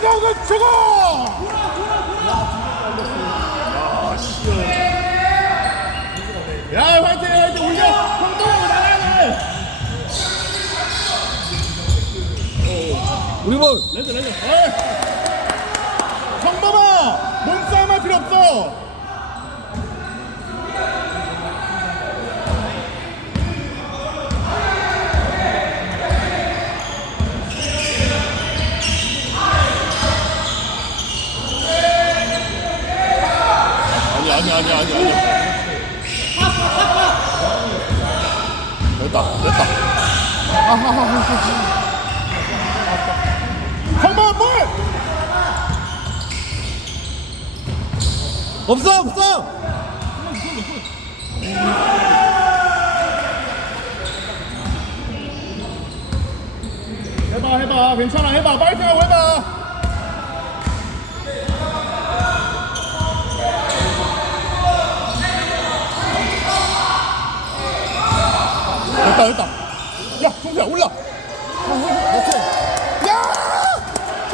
최고! 아, 씨. 야, 화이팅, 화이팅, 올려! 나가야! 우리 볼. 렌즈, 렌즈. 어이! 성범아! 몸싸움 할 필요 없어! 아니, 아니, 아니. 됐다, 됐다. 성범아, 뭘! 없어 없어. 해봐 해봐 괜찮아 해봐 빨리 생각하고 해봐 됐다 됐다. 야 종수야 올라. 야!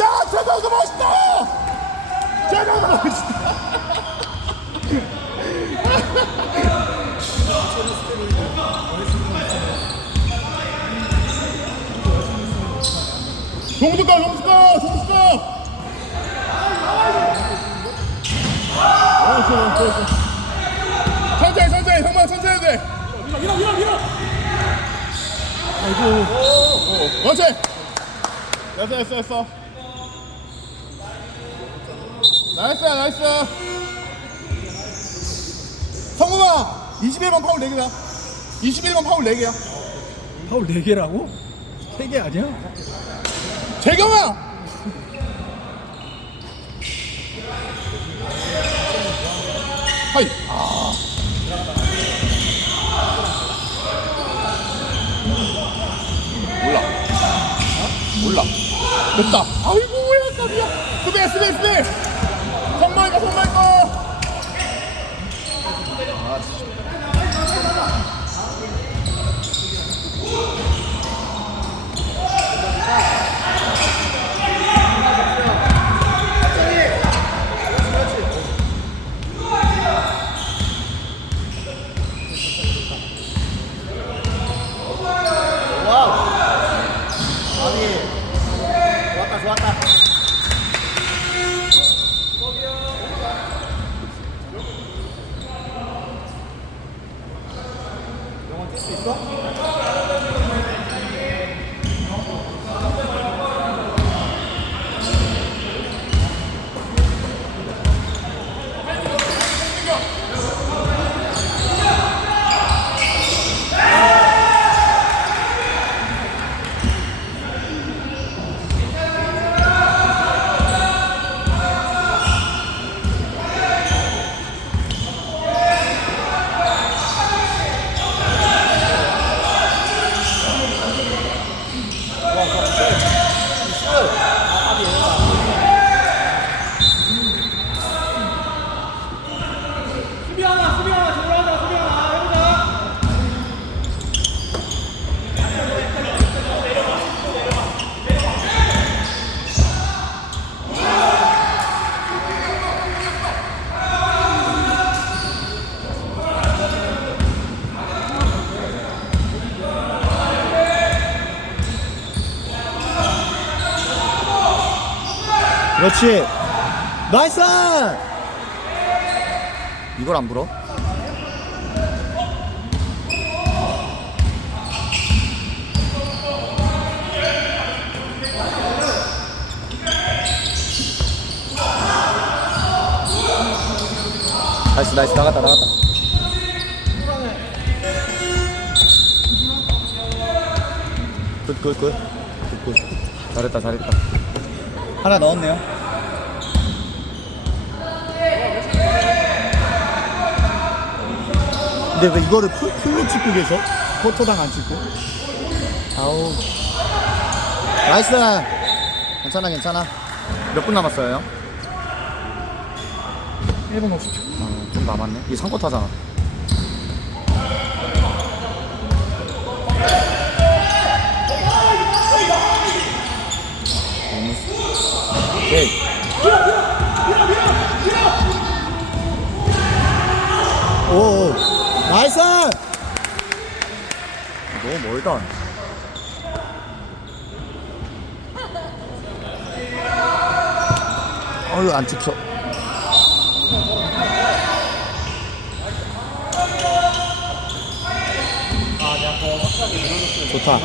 야 재명도 멋있다. 재명도 멋있다. 종수 거 종수 거 종수 좋아. 천천히 천천히. 형만 천천히 돼. 밀어 밀어 밀어 아이고. 그렇지 됐어 됐어 됐어. 나이스야 나이스. 성공아 21번 파울 4개야 21번 파울 4개야. 파울 4 개라고? 3개 아니야? 재경아! 하이. 아 몰라 몰라 됐다. 아이고 왜 깜이야 수비 수비 수비 성마이가 성마이가 좋았다 좋았다 영원 뛸수 있어? 수비 하나 수비 하나 제대로 하자 수비 하나 해보자 그렇지. 나이스. 이걸 안 불어? 나이스 나이스 나갔다 나갔다 굿굿굿 굿굿 잘했다 잘했다 하나 넣었네요. 근데 왜 이거를 풀, 풀로 찍고 계셔? 포토당 안 찍고? 아우. 나이스 괜찮아 괜찮아. 몇 분 남았어요? 1분 50초. 어, 좀 남았네. 이게 3쿼터잖아 오케이. 오, 나이스! 너무 멀다. 어휴, 안 찍혀. 좋다.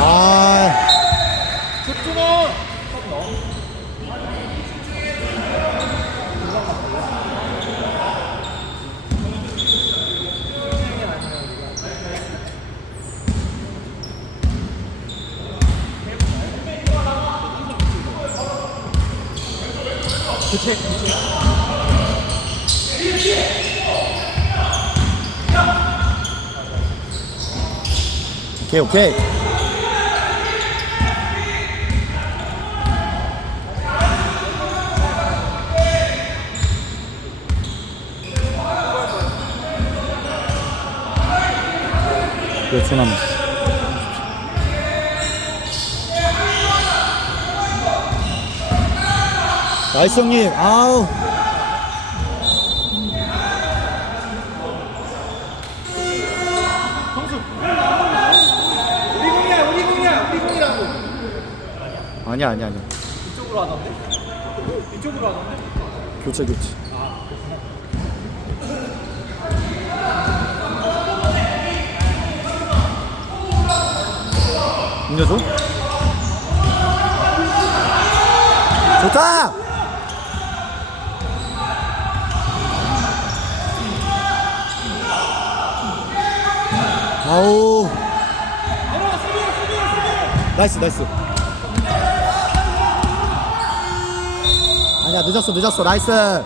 아. 오케이 오케이. 몇초 남았어 나이스 형님 아우 우리 공이야 우리 공이야 우리 공이라고 아니야 아니야 아니야 이쪽으로 하던데? 이쪽으로 하던데? 교체 교체 음료수? 좋다! 아우. 나이스 나이스. 아니야 늦었어 늦었어. 나이스